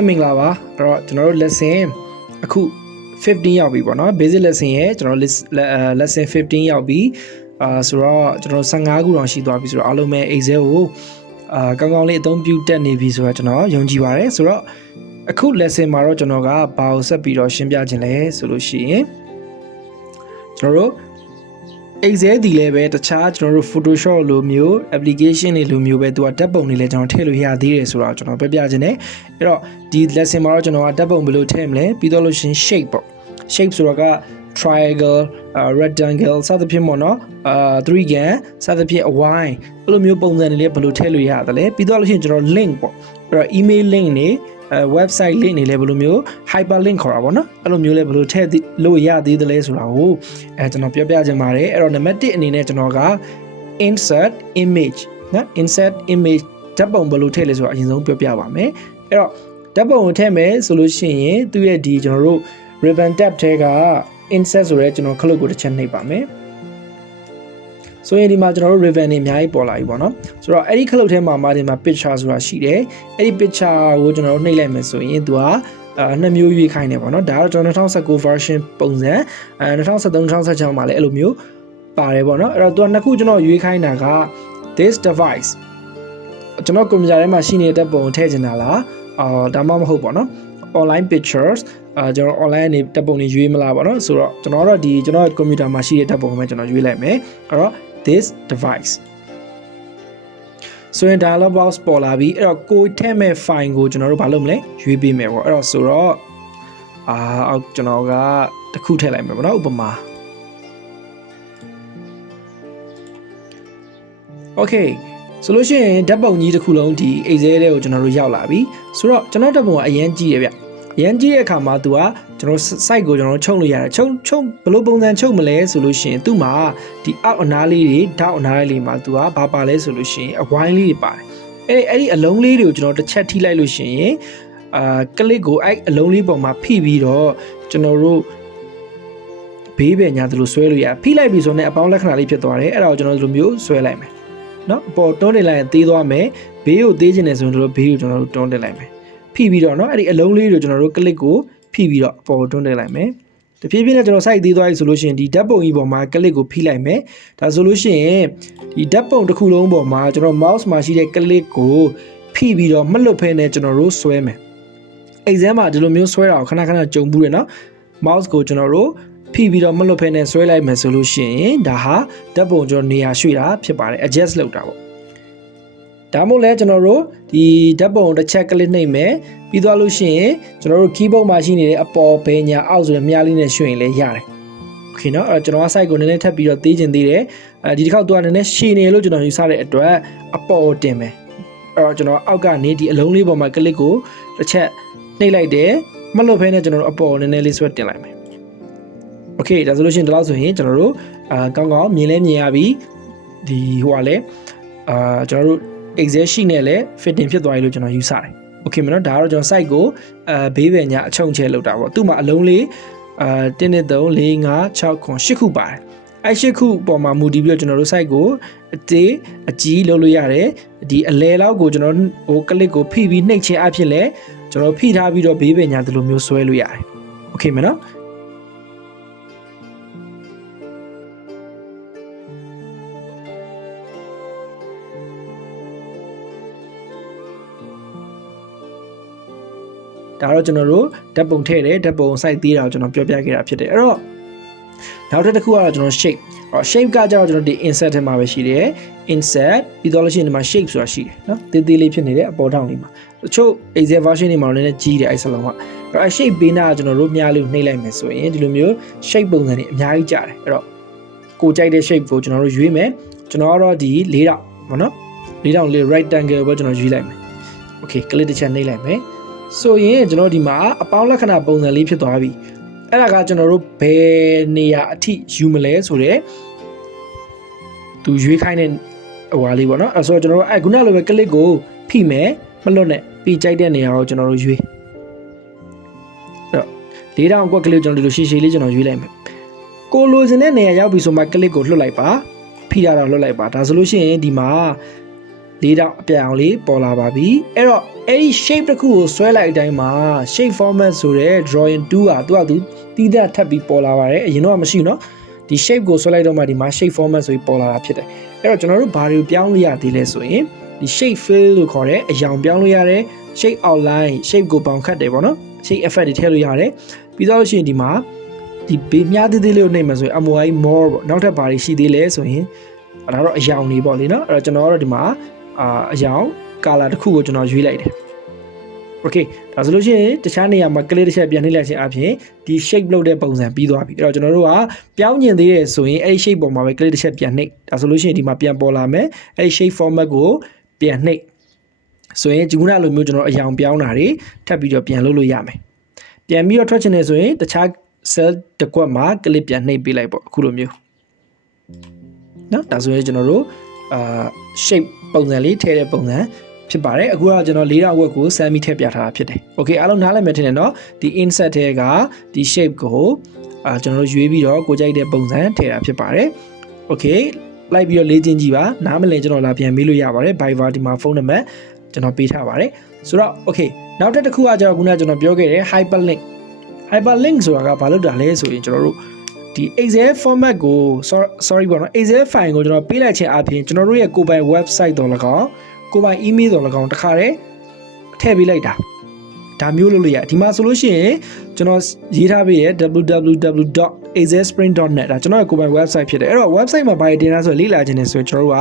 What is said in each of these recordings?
လည်းမင်္ဂလာပါအဲ့တော့ကျွန်တော်တို့ lesson အခု15ရောက်ပြီပေါ့နော် basic lesson ရဲ့ကျွန်တော် lesson 15ရောက်ပြီဆိုတော့ကျွန်တော်15ခုတောင်ရှိသွားပြီဆိုတော့အားလုံးပဲ Excel ကိုကောင်းကောင်းလေးအသုံးပြုတတ်နေပြီဆိုတော့ကျွန်တော်ယုံကြည်ပါတယ်ဆိုတော့အခု lesson မှာတော့ကျွန်တော်ကဘာကိုဆက်ပြီးတော့ရှင်းပြခြင်းလဲဆိုလို့ရှိရင်ကျွန်တော်တို့ Excel ဒီလည်းပဲတခြားကျွန်တော်တို့ Photoshop လိုမျိုး application တွေလိုမျိုးပဲသူကဓာတ်ပုံတွေလည်းကျွန်တော်ထည့်လို့ရသေးတယ်ဆိုတော့ကျွန်တော်ပြပြခြင်းနဲ့အဲ့တော့ဒီ lesson မှာတော့ကျွန်တော်ကဓာတ်ပုံဘယ်လိုထည့်မလဲပြီးတော့လို့ရှင် shape ပေါ့ shape ဆိုတော့က triangle rectangle စသဖြင့်ပေါ့နော်3gan စသဖြင့်အဝိုင်းအဲ့လိုမျိုးပုံစံတွေလည်းဘယ်လိုထည့်လို့ရတယ်လဲပြီးတော့လို့ရှင်ကျွန်တော် link ပေါ့အဲ့တော့ email link တွေwebsite link တွေလည်းဘယ်လိုမျိုး hyperlink ခေါ်တာပေါ့နော်အဲ့လိုမျိုးလည်းဘယ်လိုထည့်လို့ရသေးတယ်လဲဆိုတာကိုကျွန်တော်ပြောပြချင်ပါတယ်အဲ့တော့နံပါတ်1အနေနဲ့ကျွန်တော်က insert image နော် insert image ဓာတ်ပုံဘယ်လိုထည့်လဲဆိုတာအရင်ဆုံးပြောပြပါမယ်အဲ့တော့ဓာတ်ပုံကိုထည့်မယ်ဆိုလို့ရှိရင်သူ့ရဲ့ဒီကျွန်တော်တို့ ribbon tab ထဲက insert ဆိုရဲကျွန်တော်ခလုတ်ကိုတစ်ချက်နှိပ်ပါမယ်ဆိုရင်ဒီမှာကျွန်တော်တို့ ribbon တွေအများကြီးပေါ်လာပြီပေါ့နော်ဆိုတော့အဲ့ဒီခလုတ်ထဲမှာဒီမှာ picture ဆိုတာရှိတယ်အဲ့ဒီ picture ကိုကျွန်တော်တို့နှိပ်လိုက်မယ်ဆိုရင်သူကနှစ်မျိုးရွေးခိုင်းတယ်ပေါ့နော်ဒါကတော့ကျွန်တော်2019 version ပုံစံ2013 2016မှာလည်းအဲ့လိုမျိုးပါတယ်ပေါ့နော်အဲ့တော့သူကနှစ်ခုကျွန်တော်ရွေးခိုင်းတာက this device ကျွန်တော်ကွန်ပျူတာထဲမှာရှိနေတဲ့ပုံထည့်ချင်တာလားဒါမှမဟုတ်ပေါ့နော် online pictures ကျွန်တော် online နေတပ်ပုံတွေရွေးမလားပေါ့နော်ဆိုတော့ကျွန်တော်တို့ဒီကျွန်တော်ကွန်ပျူတာမှာရှိတဲ့တပ်ပုံပဲကျွန်တော်ရွေးလိုက်မယ်အဲ့တော့ this device ဆိုရင် dialog box ပေါ်လာပြီအဲ့တော့ကိုထည့်မဲ့ file ကိုကျွန်တော်တို့ဘာလုပ်မလဲရွေးပေးမယ်ပေါ့အဲ့တော့ဆိုတော့ကျွန်တော်ကတစ်ခုထည့်လိုက်မယ်ပေါ့နော်ဥပမာ okay ဆိုလို့ရှိရင်ဓာတ်ပုံကြီးတစ်ခုလုံးဒီ Excel ထဲကိုကျွန်တော်တို့ရောက်လာပြီဆိုတော့ကျွန်တော်ဓာတ်ပုံကအရင်ကြီးရဗျအရင်ကြီးတဲ့အခါမှာသူကကျွန်တော် site ကိုကျွန်တော်ချုပ်လို့ရတယ်ချုပ်ဘယ်လိုပုံစံချုပ်မလဲဆိုလို့ရှိရင်သူ့မှာဒီအောက်အနားလေးတွေထောက်အနားလေးမှာသူကဘာပါလဲဆိုလို့ရှိရင်အဝိုင်းလေးတွေပါတယ်အဲ့ဒီအလုံးလေးတွေကိုကျွန်တော်တစ်ချက်ထိလိုက်လို့ရှိရင်ကလစ်ကိုအဲ့အလုံးလေးပေါ်မှာဖိပြီးတော့ကျွန်တော်တို့ဘေးပဲညာသလိုဆွဲလို့ရဖိလိုက်ပြီဆိုတော့အပေါင်းလက္ခဏာလေးဖြစ်သွားတယ်အဲ့ဒါကိုကျွန်တော်ဒီလိုမျိုးဆွဲလိုက်မယ်နော်အပေါ်တွန်းတင်လိုက်ရင်သေးသွားမယ်ဘေးကိုသေးချင်တယ်ဆိုရင်တို့ဘေးကိုကျွန်တော်တို့တွန်းတင်လိုက်မယ်ဖိပြီးတော့နော်အဲ့ဒီအလုံးလေးတွေကိုကျွန်တော်တို့ကလစ်ကိုဖိပြီးတော့အပေါ်တွန်းတင်လိုက်မယ်တဖြည်းဖြည်းနဲ့ကျွန်တော် site သေးသွားပြီဆိုလို့ရှိရင်ဒီဓာတ်ပုံကြီးပေါ်မှာကလစ်ကိုဖိလိုက်မယ်ဒါဆိုလို့ရှိရင်ဒီဓာတ်ပုံတစ်ခုလုံးပေါ်မှာကျွန်တော် mouse မှာရှိတဲ့ကလစ်ကိုဖိပြီးတော့မလွတ်ဖဲနဲ့ကျွန်တော်တို့ဆွဲမယ် exam မှာဒီလိုမျိုးဆွဲတာကိုခဏခဏကြုံဘူးတယ်နော် mouse ကိုကျွန်တော်တို့ဖိပြီးတော့မလွတ်ဖဲနဲ့ဆွဲလိုက်မယ်ဆိုလို့ရှိရင်ဒါဟာဓာတ်ပုံကျွန်တော်နေရာရွှေ့တာဖြစ်ပါတယ် adjust လုပ်တာပေါ့ဒါမို့လဲကျွန်တော်တို့ဒီဓာတ်ပုံတစ်ချက်ကလစ်နှိပ်မယ်ပြီးသွားလို့ရှိရင်ကျွန်တော်တို့ keyboard မှာရှိနေတဲ့အပေါ်ဘယ်ညာအောက်ဆိုတဲ့မြားလေးနဲ့ရွှေ့ရင်လည်းရတယ်โอเคเนาะအဲ့တော့ကျွန်တော်က site ကိုနည်းနည်းထပ်ပြီးတော့သေးချင်သေးတယ်ဒီတစ်ခေါက်သူကနည်းနည်းရှည်နေလို့ကျွန်တော်ယူဆတဲ့အတွက်အပေါ်တင်မယ်အဲ့တော့ကျွန်တော်အောက်ကနေဒီအလုံးလေးပေါ်မှာကလစ်ကိုတစ်ချက်နှိပ်လိုက်တယ်မလွတ်ဖဲနဲ့ကျွန်တော်တို့အပေါ်နည်းနည်းလေးဆွဲတင်လိုက်မယ်โอเคဒါဆိုလို့ရှိရင်ဒီလောက်ဆိုရင်ကျွန်တော်တို့ကောင်းကောင်းမြင်လဲမြင်ရပြီဒီဟိုကလည်းကျွန်တော်တို့ Excel sheet နဲ့လည်း fitting ဖြစ်သွားပြီလို့ကျွန်တော်ယူဆတယ်။ Okay မနော်ဒါကတော့ကျွန်တော် site ကိုဘေးပင်ညာအချုံချဲလောက်တာပေါ့။သူ့မှာအလုံးလေး1 2 3 4 5 6 8ခုပါတယ်။အဲ8ခုပေါ်မှာမူတည်ပြီးတော့ကျွန်တော်တို့ site ကိုအသေးအကြီးလုပ်လို့ရတယ်။ဒီအလဲလောက်ကိုကျွန်တော်ဟိုကလစ်ကိုဖိပြီးနှိပ်ခြင်းအဖြစ်လဲကျွန်တော်ဖိထားပြီးတော့ဘေးပင်ညာဒီလိုမျိုးဆွဲလို့ရတယ်။ Okay မနော်ဒါတော့ကျွန်တော်တို့ဓာတ်ပုံထည့်တယ်ဓာတ်ပုံ site သေးတာကိုကျွန်တော်ပြောပြခဲ့တာဖြစ်တယ်အဲ့တော့နောက်တစ်ခုကတော့ကျွန်တော် shape shape ကကြတော့ကျွန်တော်ဒီ insert ထဲမှာပဲရှိတယ် insert ပြီးတော့လို့ရှိရင်ဒီမှာ shape ဆိုတာရှိတယ်နော်သေးသေးလေးဖြစ်နေတဲ့အပေါ်ထောင်လေးမှာတချို့ Excel version တွေမှာလည်းနည်းနည်းကြီးတယ်အဲ့စလုံးကအဲ့ shape ပေးနာကကျွန်တော်တို့မြားလေးကိုနှိပ်လိုက်မယ်ဆိုရင်ဒီလိုမျိုး shape ပုံစံတွေအများကြီးကြာတယ်အဲ့တော့ကိုကြိုက်တဲ့ shape ကိုကျွန်တော်တို့ရွေးမယ်ကျွန်တော်ကတော့ဒီ၄တောင်ပေါ့နော်၄တောင်လေး rectangle ပဲကျွန်တော်ရွေးလိုက်မယ် okay ကလစ်တစ်ချက်နှိပ်လိုက်မယ်ဆိုရင်ကျွန်တော်ဒီမှာအပေါင်းလက္ခဏာပုံစံလေးဖြစ်သွားပြီအဲ့ဒါကကျွန်တော်တို့ဘယ်နေရာအထိယူမလဲဆိုတော့သူရွေးခိုင်းတဲ့ဟိုဟာလေးပေါ့နော်အဲ့ဆိုတော့ကျွန်တော်တို့ခုနလိုပဲကလစ်ကိုဖိမယ်မလွတ်နဲ့ပြီးကြိုက်တဲ့နေရာကိုကျွန်တော်တို့ရွေးအဲ့တော့4000ကွက်ကလေးကိုကျွန်တော်ဒီလိုရှည်ရှည်လေးကျွန်တော်ရွေးလိုက်မယ်ကိုလိုချင်တဲ့နေရာရောက်ပြီဆိုမှကလစ်ကိုလွှတ်လိုက်ပါဖိတာတော့လွှတ်လိုက်ပါဒါဆိုလို့ရှိရင်ဒီမှာ လေးတောင်အပြောင်လေးပေါ်လာပါပြီအဲ့တော့အဲ့ဒီ shape တစ်ခုကိုဆွဲလိုက်အတိုင်းမှာ shape format ဆိုတဲ့ drawing 2ကသူကသူတီးတဲ့ထပ်ပြီးပေါ်လာပါတယ်အရင်တော့မရှိဘူးเนาะဒီ shape ကိုဆွဲလိုက်တော့မှဒီမှာ shape format ဆိုပြီးပေါ်လာတာဖြစ်တယ်အဲ့တော့ကျွန်တော်တို့ဘာတွေပြောင်းလို့ရသေးလဲဆိုရင်ဒီ shape fill လို့ခေါ်တဲ့အရောင်ပြောင်းလို့ရတယ် shape outline shape ကိုပေါင်ခတ်တယ်ပေါ့နော် shape effect တွေထည့်လို့ရတယ်ပြီးတော့လို့ရှိရင်ဒီမှာဒီဘေးမြားသေးသေးလေးကိုနှိပ်မှဆိုရင် MOI more ပေါ့နောက်ထပ်ဘာတွေရှိသေးလဲဆိုရင်ဒါတော့အရောင်တွေပေါ့လေနော်အဲ့တော့ကျွန်တော်တို့ဒီမှာအရောင် color တစ်ခုကိုကျွန်တော်ရွေးလိုက်တယ် okay ဒါဆိုလို့ရှိရင်တခြားနေရာမှာ click တစ်ချက်ပြန်နှိပ်လိုက်ခြင်းအပြင်ဒီ shape လုပ်တဲ့ပုံစံပြီးသွားပြီအဲ့တော့ကျွန်တော်တို့ကပြောင်းကျင်သေးတယ်ဆိုရင်အဲ့ဒီ shape ပေါ်မှာပဲ click တစ်ချက်ပြန်နှိပ်ဒါဆိုလို့ရှိရင်ဒီမှာပြန်ပေါ်လာမယ်အဲ့ဒီ shape format ကိုပြန်နှိပ်ဆိုရင်ဒီခုနလိုမျိုးကျွန်တော်အရောင်ပြောင်းတာတွေထပ်ပြီးတော့ပြန်လုပ်လို့ရမယ်ပြန်ပြီးတော့ထွက်ချင်တယ်ဆိုရင်တခြား cell တစ်ကွက်မှာ click ပြန်နှိပ်ပေးလိုက်ပေါ့အခုလိုမျိုးနော်ဒါဆိုရင်ကျွန်တော်တို့shape ပုံစံလေးထည့်တဲ့ပုံစံဖြစ်ပါတယ်အခုကကျွန်တော်၄တောင်ဝက်ကိုစမ်းပြီးထည့်ပြထားတာဖြစ်တယ်โอเคအားလုံးနားလည်မယ်ထင်တယ်နော်ဒီ insert ထဲကဒီ shape ကိုကျွန်တော်တို့ရွေးပြီးတော့ကိုကြိုက်တဲ့ပုံစံထည့်တာဖြစ်ပါတယ်โอเคလိုက်ပြီးတော့လေ့ကျင့်ကြည့်ပါနားမလည်ကျွန်တော်လာပြန်မေးလို့ရပါတယ် Viber ဒီမှာဖုန်းနံပါတ်ကျွန်တော်ပေးထားပါတယ်ဆိုတော့โอเคနောက်တစ်ခုကကျွန်တော်ကျွန်တော်ပြောခဲ့တဲ့ hyperlink ဆိုတာကဘာလို့တာလဲဆိုရင်ကျွန်တော်တို့ဒီ Excel format ကို sorry ပေါ့နော် Excel file ကိုကျွန်တော်ပေးလိုက်ခြင်းအပြင်ကျွန်တော်တို့ရဲ့ကိုယ်ပိုင် website တော်၎င်းကိုယ်ပိုင် email တော်၎င်းတခါတည်းထည့်ပေးလိုက်တာဒါမျိုးလုပ်လို့ရဒီမှာဆိုလို့ရှိရင်ကျွန်တော်ရေးထားပေးရဲ့ www.excelspring.net ဒါကျွန်တော်ရဲ့ကိုယ်ပိုင် website ဖြစ်တယ်အဲ့တော့ website မှာဘာတွေတင်ထားဆိုလေ့လာခြင်းနေဆိုရင်ကျွန်တော်တို့က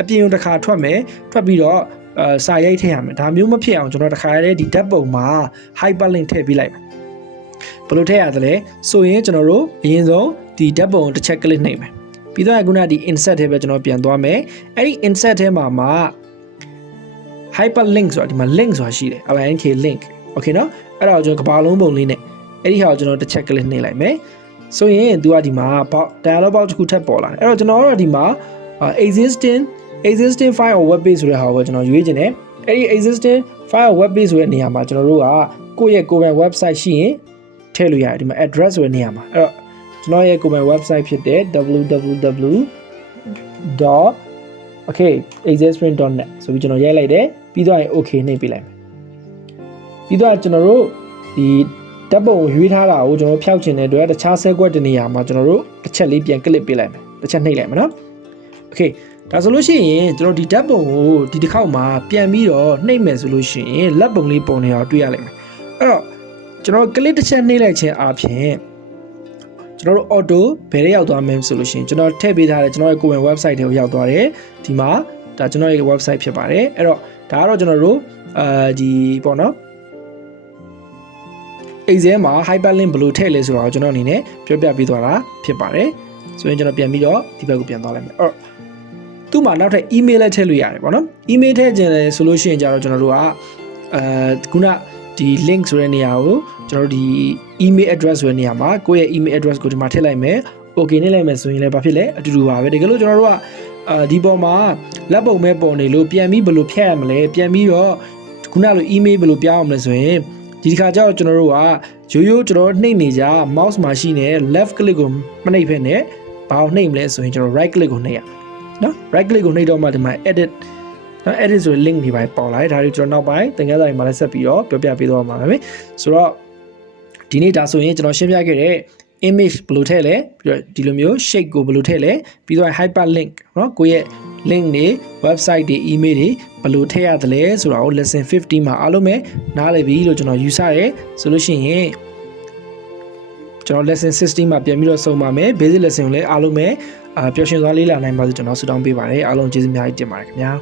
အပြင်တစ်ခါထွက်မယ်ထွက်ပြီးတော့စာရိုက်ထည့်ရမယ်ဒါမျိုးမဖြစ်အောင်ကျွန်တော်တခါတည်းဒီဓာတ်ပုံမှာ hyperlink ထည့်ပေးလိုက်မယ်ဘယ်လိုထည့်ရသလဲဆိုရင်ကျွန်တော်တို့အရင်ဆုံးဒီဓာတ်ပုံကိုတစ်ချက် click နှိပ်မယ်ပြီးတော့ခုနဒီ insert ထဲပဲကျွန်တော်ပြန်သွားမယ်အဲ့ဒီ insert ထဲမှာ hyperlink ဆိုတာဒီမှာ link ဆိုတာရှိတယ် link link okay နော်အဲ့ဒါကိုကျွန်တော်ကဘာလုံးပုံလေးနဲ့အဲ့ဒီဟာကိုကျွန်တော်တစ်ချက် click နှိပ်လိုက်မယ်ဆိုရင်သူကဒီမှာ dialog box တစ်ခုထပ်ပေါ်လာတယ်အဲ့တော့ကျွန်တော်တို့ဒီမှာ existing file or web page ဆိုတဲ့ဟာကိုကျွန်တော်ရွေးချင်တယ်အဲ့ဒီ existing file or web page ဆိုတဲ့နေရာမှာကျွန်တော်တို့ကကိုယ့်ရဲ့ကိုယ်ပိုင် website ရှိရင်ထည့်လို့ရတယ်ဒီမှာ address ဆိုတဲ့နေရာမှာအဲ့တော့ကျွန်တော်ရဲ့ကိုယ်ပိုင် website ဖြစ်တဲ့ www.excelspring.net ဆိုပြီးကျွန်တော်ရိုက်လိုက်တယ်ပြီးတော့ရင် okay နှိပ်ပေးလိုက်မယ်ပြီးတော့ကျွန်တော်တို့ဒီဓာတ်ပုံကိုရွေးထားတာကိုကျွန်တော်ဖျောက်ချင်တဲ့အတွက်တခြား cell ကွက်တဲ့နေရာမှာကျွန်တော်တို့တစ်ချက်လေးပြန် click ပေးလိုက်မယ်တစ်ချက်နှိပ်လိုက်မယ်နော် okay ဒါဆိုလို့ရှိရင်ကျွန်တော်ဒီဓာတ်ပုံကိုဒီတစ်ခေါက်မှာပြန်ပြီးတော့နှိပ်မယ်ဆိုလို့ရှိရင်လက်ပုံလေးပုံနေတာတွေ့ရလိမ့်မယ်အဲ့တော့ကျွန်တော် click တစ်ချက်နှိပ်လိုက်ခြင်းအပြင်ကျွန်တော်တို့ auto ဘယ်ရောက်သွားမလဲဆိုလို့ရှိရင်ကျွန်တော်ထည့်ပေးထားတယ်ကျွန်တော်ရဲ့ကိုယ်ပိုင် website တွေကိုရောက်သွားတယ်ဒီမှာဒါကျွန်တော်ရဲ့ website ဖြစ်ပါတယ်အဲ့တော့ဒါကတော့ကျွန်တော်တို့ဒီပေါ့နော် Excel မှာ hyperlink ဘယ်လိုထည့်လဲဆိုတာကိုကျွန်တော်အနေနဲ့ပြောပြပေးသွားတာဖြစ်ပါတယ်ဆိုရင်ကျွန်တော်ပြန်ပြီးတော့ဒီဘက်ကိုပြန်သွားလိုက်မယ်အဲ့တော့သူ့မှာနောက်ထပ် email လည်းထည့်လို့ရတယ်ပေါ့နော် email ထည့်ခြင်းလဲဆိုလို့ရှိရင်ကြတော့ကျွန်တော်တို့ကခုနဒီ link ဆိုတဲ့နေရာကိုကျွန်တော်တို့ဒီ email address ဆိုတဲ့နေရာမှာကိုယ့်ရဲ့ email address ကိုဒီမှာထည့်လိုက်မယ် okay နှိပ်လိုက်မယ်ဆိုရင်လည်းဘာဖြစ်လဲအတူတူပါပဲတကယ်လို့ကျွန်တော်တို့ကဒီပေါ်မှာလက်ပုံမဲ့ပုံနေလို့ပြန်ပြီးဘယ်လိုဖြတ်ရမလဲပြန်ပြီးတော့ခုနလို email ဘယ်လိုပြောင်းရမလဲဆိုရင်ဒီတစ်ခါကျတော့ကျွန်တော်တို့ကရိုးကျွန်တော်နှိပ်နေကြ mouse မှာရှိနေ left click ကိုမနှိပ်ဖက်နဲ့ဘာကိုနှိပ်မလဲဆိုရင်ကျွန်တော် right click ကိုနှိပ်ရနော် right click ကိုနှိပ်တော့မှဒီမှာ edit နော် edit ဆိုတဲ့ link တွေပေါ်လာတယ်ဒါတွေကျွန်တော်နောက်ပိုင်းသင်ခန်းစာတွေမှာလည်းဆက်ပြီးတော့ပြောပြပေးသွားမှာပဲဆိုတော့ဒီနေ့ဒါဆိုရင်ကျွန်တော်ရှင်းပြခဲ့တဲ့ image ဘယ်လိုထည့်လဲပြီးတော့ဒီလိုမျိုး shape ကိုဘယ်လိုထည့်လဲပြီးတော့ hyperlink နော်ကိုယ့်ရဲ့ link တွေ website တွေ email တွေဘယ်လိုထည့်ရသလဲဆိုတာကို lesson 50မှာအားလုံးပဲနားလည်ပြီလို့ကျွန်တော်ယူဆတယ်ဆိုလို့ရှိရင်ကျွန်တော် lesson 16မှာပြန်ပြီးတော့ဆုံပါမယ် basic lesson ကိုလည်းအားလုံးပဲပျော်ရွှင်စွာလေ့လာနိုင်ပါစေကျွန်တော်ဆုတောင်းပေးပါတယ်အားလုံးကျေးဇူးအများကြီးတင်ပါတယ်ခင်ဗျာ